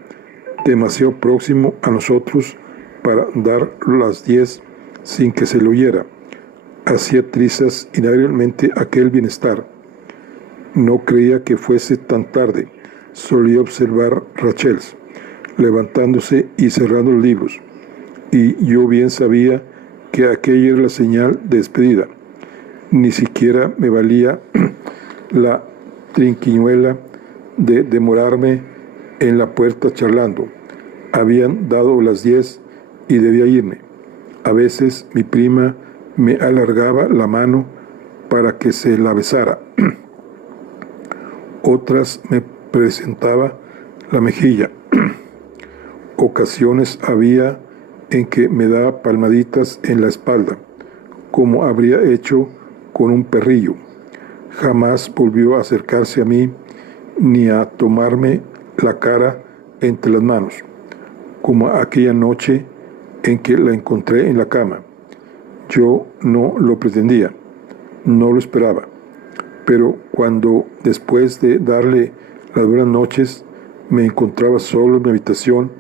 demasiado próximo a nosotros para dar las 10 sin que se lo oyera, hacía trizas invariablemente aquel bienestar. No creía que fuese tan tarde, solía observar Rachel, levantándose y cerrando los libros, y yo bien sabía que aquella era la señal de despedida. Ni siquiera me valía la trinquiñuela de demorarme en la puerta charlando. Habían dado las 10 y debía irme. A veces mi prima me alargaba la mano para que se la besara. Otras me presentaba la mejilla. Ocasiones había en que me daba palmaditas en la espalda, como habría hecho con un perrillo. Jamás volvió a acercarse a mí ni a tomarme la cara entre las manos, como aquella noche en que la encontré en la cama. Yo no lo pretendía, no lo esperaba, pero cuando, después de darle las buenas noches, me encontraba solo en mi habitación,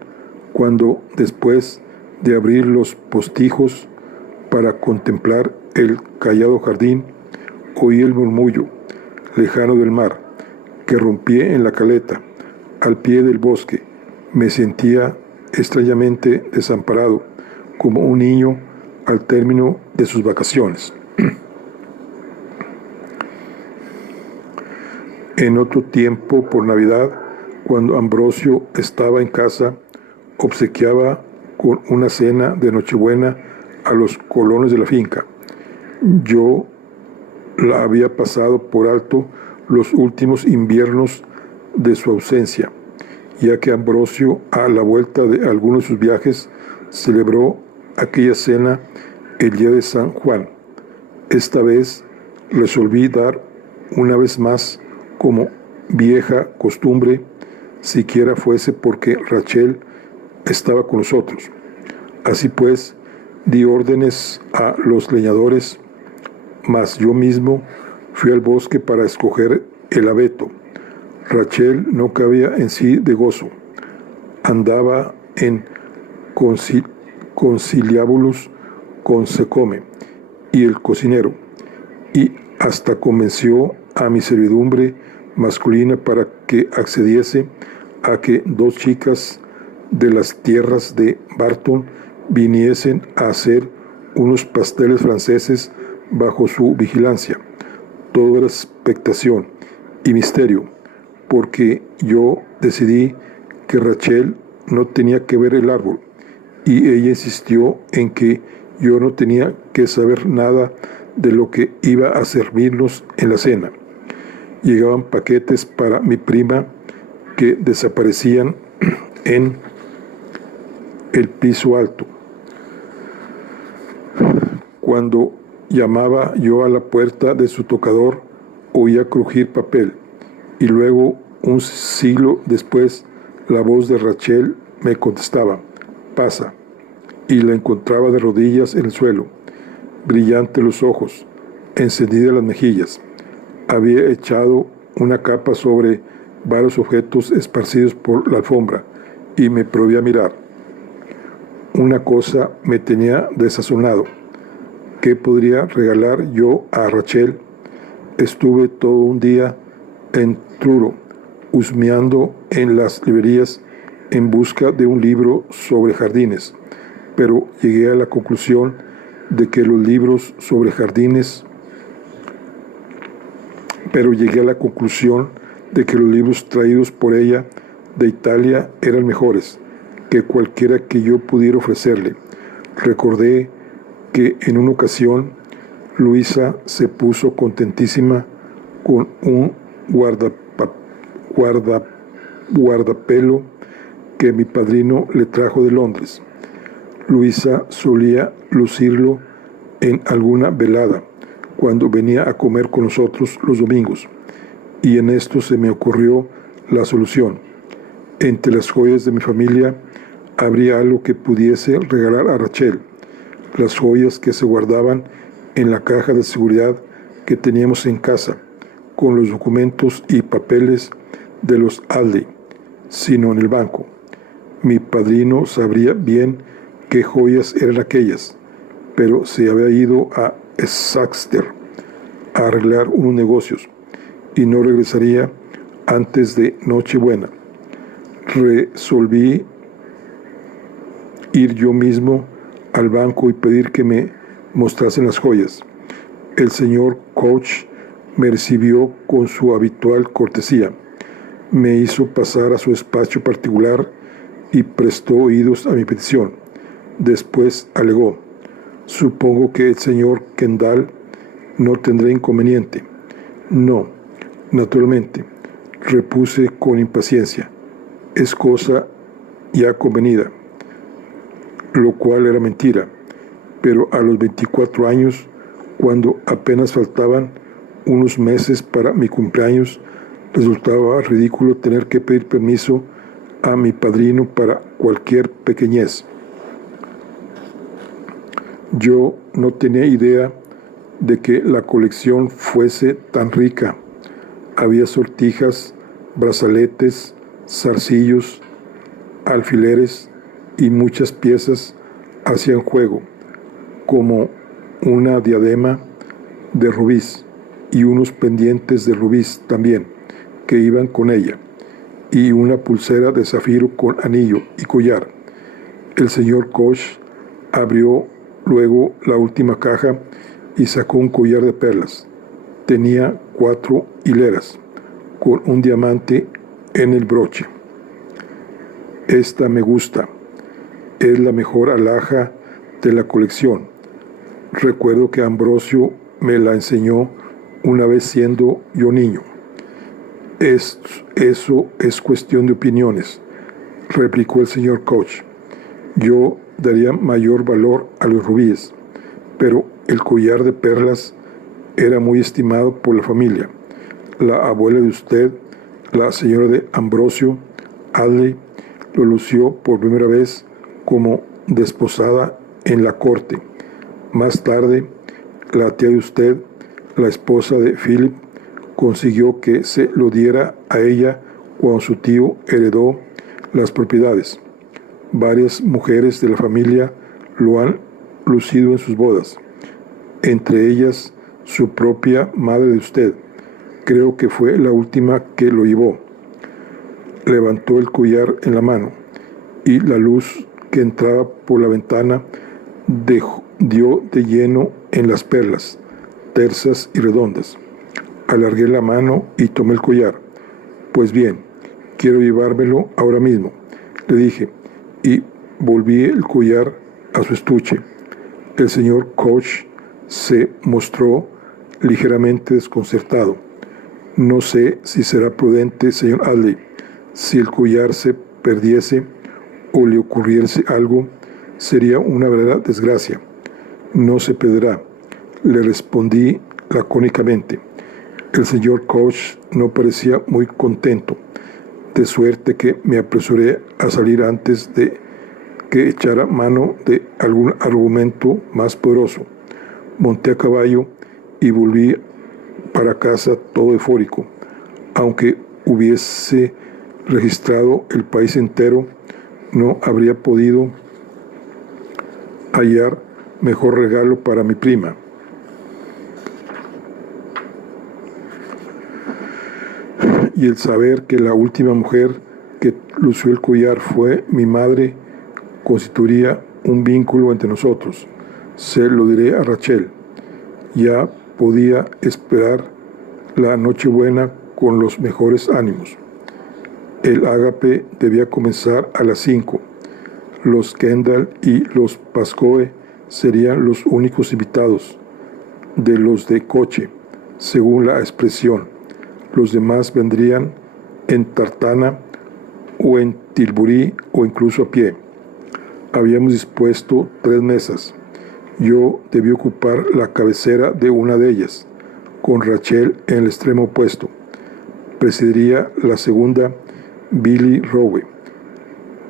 cuando, después de abrir los postijos para contemplar el callado jardín, oí el murmullo lejano del mar que rompía en la caleta al pie del bosque. Me sentía extrañamente desamparado, como un niño al término de sus vacaciones. En otro tiempo, por Navidad, cuando Ambrosio estaba en casa, obsequiaba con una cena de Nochebuena a los colonos de la finca. Yo la había pasado por alto los últimos inviernos de su ausencia, ya que Ambrosio, a la vuelta de algunos de sus viajes, celebró aquella cena el día de San Juan. Esta vez resolví dar una vez más, como vieja costumbre, siquiera fuese porque Rachel estaba con nosotros. Así pues, di órdenes a los leñadores, mas yo mismo fui al bosque para escoger el abeto. Rachel no cabía en sí de gozo. Andaba en conciliábulos con Secombe y el cocinero, y hasta convenció a mi servidumbre masculina para que accediese a que 2 chicas de las tierras de Barton viniesen a hacer unos pasteles franceses bajo su vigilancia. Todo era expectación y misterio, porque yo decidí que Rachel no tenía que ver el árbol, y ella insistió en que yo no tenía que saber nada de lo que iba a servirnos en la cena. Llegaban paquetes para mi prima que desaparecían en el piso alto. Cuando llamaba yo a la puerta de su tocador, oía crujir papel, y luego, un siglo después, la voz de Rachel me contestaba: «Pasa», y la encontraba de rodillas en el suelo. brillantes los ojos, encendidas las mejillas. Había echado una capa sobre varios objetos esparcidos por la alfombra y me probé a mirar. Una cosa me tenía desazonado. ¿Qué podría regalar yo a Rachel? Estuve todo un día en Truro, husmeando en las librerías en busca de un libro sobre jardines, pero llegué a la conclusión de que los libros sobre jardines traídos por ella de Italia eran mejores que cualquiera que yo pudiera ofrecerle. Recordé que en una ocasión Luisa se puso contentísima con un guardapelo que mi padrino le trajo de Londres. Luisa solía lucirlo en alguna velada, cuando venía a comer con nosotros los domingos, y en esto se me ocurrió la solución. Entre las joyas de mi familia habría algo que pudiese regalar a Rachel, las joyas que se guardaban en la caja de seguridad que teníamos en casa, con los documentos y papeles de los Aldey, sino en el banco. Mi padrino sabría bien qué joyas eran aquellas, pero se había ido a Exeter a arreglar unos negocios y no regresaría antes de Nochebuena. Resolví ir yo mismo al banco y pedir que me mostrasen las joyas. El señor Koch me recibió con su habitual cortesía. Me hizo pasar a su despacho particular y prestó oídos a mi petición. Después alegó: supongo que el señor Kendall no tendrá inconveniente. No, naturalmente, repuse con impaciencia. Es cosa ya convenida, lo cual era mentira, pero a los 24 años, cuando apenas faltaban unos meses para mi cumpleaños, resultaba ridículo tener que pedir permiso a mi padrino para cualquier pequeñez. Yo no tenía idea de que la colección fuese tan rica. Había sortijas, brazaletes, zarcillos, alfileres y muchas piezas hacían juego, como una diadema de rubíes y unos pendientes de rubíes también, que iban con ella, y una pulsera de zafiro con anillo y collar. El señor Koch abrió luego la última caja y sacó un collar de perlas. Tenía 4 hileras, con un diamante en el broche. Esta me gusta. Es la mejor alhaja de la colección. Recuerdo que Ambrosio me la enseñó una vez siendo yo niño. Eso es cuestión de opiniones, replicó el señor Koch. Yo daría mayor valor a los rubíes, pero el collar de perlas era muy estimado por la familia. La abuela de usted, la señora de Ambrosio, Aldey, lo lució por primera vez como desposada en la corte. Más tarde, la tía de usted, la esposa de Philip, consiguió que se lo diera a ella cuando su tío heredó las propiedades. Varias mujeres de la familia lo han lucido en sus bodas, entre ellas su propia madre de usted. Creo que fue la última que lo llevó. Levantó el collar en la mano y la luz que entraba por la ventana dio de lleno en las perlas, tersas y redondas. Alargué la mano y tomé el collar. Pues bien, quiero llevármelo ahora mismo, le dije, y volví el collar a su estuche. El señor Koch se mostró ligeramente desconcertado. No sé si será prudente, señor Aldey. Si el collar se perdiese o le ocurriese algo, sería una verdadera desgracia. No se perderá, le respondí lacónicamente. El señor Koch no parecía muy contento, de suerte que me apresuré a salir antes de que echara mano de algún argumento más poderoso. Monté a caballo y volví para casa todo eufórico. Aunque hubiese registrado el país entero, no habría podido hallar mejor regalo para mi prima. Y el saber que la última mujer que lució el collar fue mi madre constituiría un vínculo entre nosotros. Se lo diré a Rachel. Ya podía esperar la Nochebuena con los mejores ánimos. El ágape debía comenzar a las 5. Los Kendall y los Pascoe serían los únicos invitados, de los de coche, según la expresión. Los demás vendrían en tartana o en tilburí o incluso a pie. Habíamos dispuesto 3 mesas. Yo debí ocupar la cabecera de una de ellas, con Rachel en el extremo opuesto. Presidiría la segunda Billy Rowe,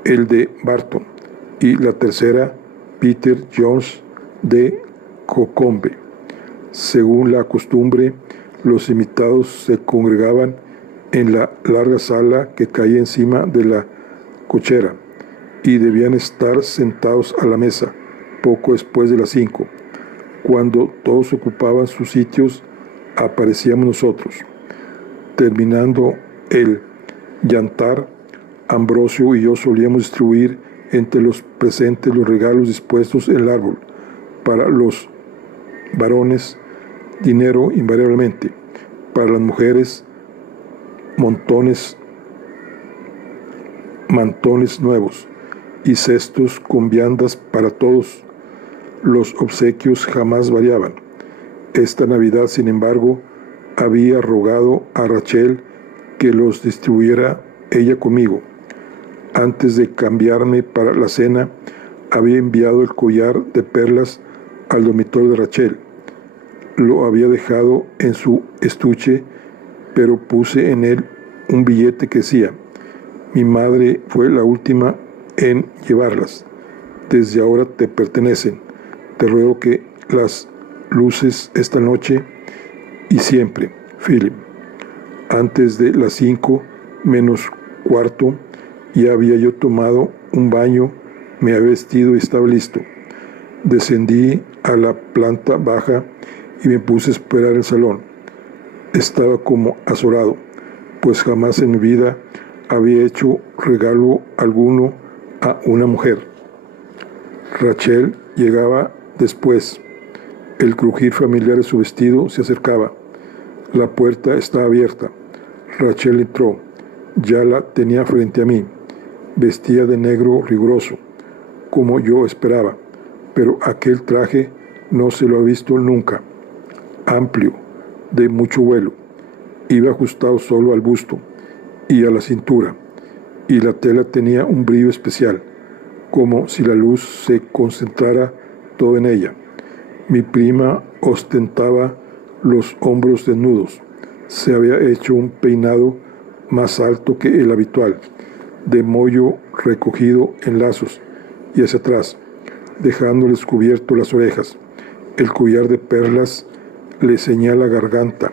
el de Barton, y la tercera Peter Jones de Cocombe. Según la costumbre, los invitados se congregaban en la larga sala que caía encima de la cochera y debían estar sentados a la mesa poco después de las 5. Cuando todos ocupaban sus sitios, aparecíamos nosotros. Terminando el yantar, Ambrosio y yo solíamos distribuir entre los presentes los regalos dispuestos en el árbol. Para los varones, dinero invariablemente. Para las mujeres, mantones nuevos y cestos con viandas para todos. Los obsequios jamás variaban. Esta Navidad, sin embargo, había rogado a Rachel que los distribuyera ella conmigo. Antes de cambiarme para la cena, había enviado el collar de perlas al dormitorio de Rachel. Lo había dejado en su estuche, pero puse en él un billete que decía: mi madre fue la última en llevarlas. Desde ahora te pertenecen. Te ruego que las luces esta noche y siempre, Philip. Antes de las 5 menos cuarto, ya había yo tomado un baño, me había vestido y estaba listo. Descendí a la planta baja y me puse a esperar en el salón. Estaba como azorado, pues jamás en mi vida había hecho regalo alguno a una mujer. Rachel llegaba después. El crujir familiar de su vestido se acercaba. La puerta estaba abierta. Rachel entró. Ya la tenía frente a mí. Vestía de negro riguroso, como yo esperaba, pero aquel traje no se lo había visto nunca. Amplio, de mucho vuelo, iba ajustado solo al busto y a la cintura, y la tela tenía un brillo especial, como si la luz se concentrara todo en ella. Mi prima ostentaba los hombros desnudos. Se había hecho un peinado más alto que el habitual, de moño recogido en lazos y hacia atrás, dejando descubierto las orejas. El collar de perlas le ceñía la garganta,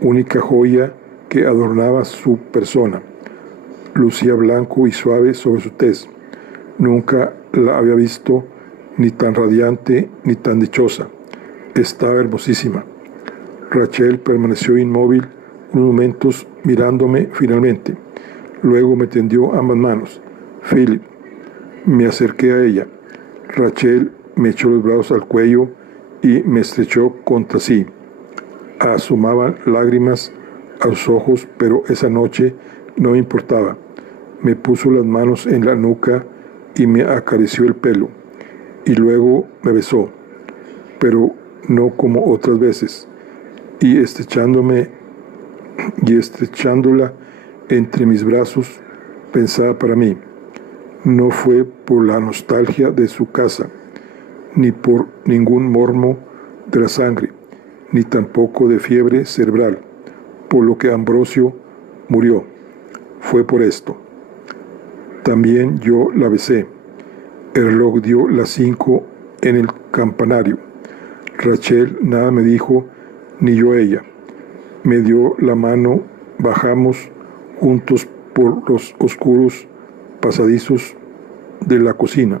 única joya que adornaba su persona. Lucía blanco y suave sobre su tez. Nunca la había visto ni tan radiante ni tan dichosa. Estaba hermosísima. Rachel permaneció inmóvil unos momentos mirándome finalmente. Luego me tendió ambas manos. Philip. Me acerqué a ella. Rachel me echó los brazos al cuello y me estrechó contra sí. Asomaban lágrimas a sus ojos, pero esa noche no me importaba. Me puso las manos en la nuca y me acarició el pelo. Y luego me besó, pero no como otras veces. Y estrechándola entre mis brazos, pensaba para mí: no fue por la nostalgia de su casa, ni por ningún mormo de la sangre, ni tampoco de fiebre cerebral, por lo que Ambrosio murió. Fue por esto. También yo la besé. El reloj dio las 5 en el campanario. Rachel nada me dijo, ni yo a ella. Me dio la mano, bajamos juntos por los oscuros pasadizos de la cocina.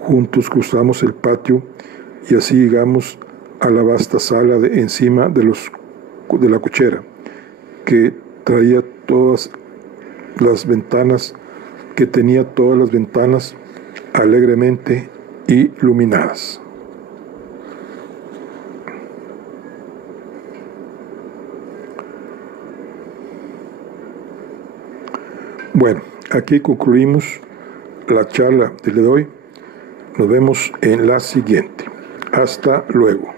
Juntos cruzamos el patio y así llegamos a la vasta sala encima de la cochera, que tenía todas las ventanas alegremente iluminadas. Bueno, aquí concluimos la charla de hoy. Nos vemos en la siguiente. Hasta luego.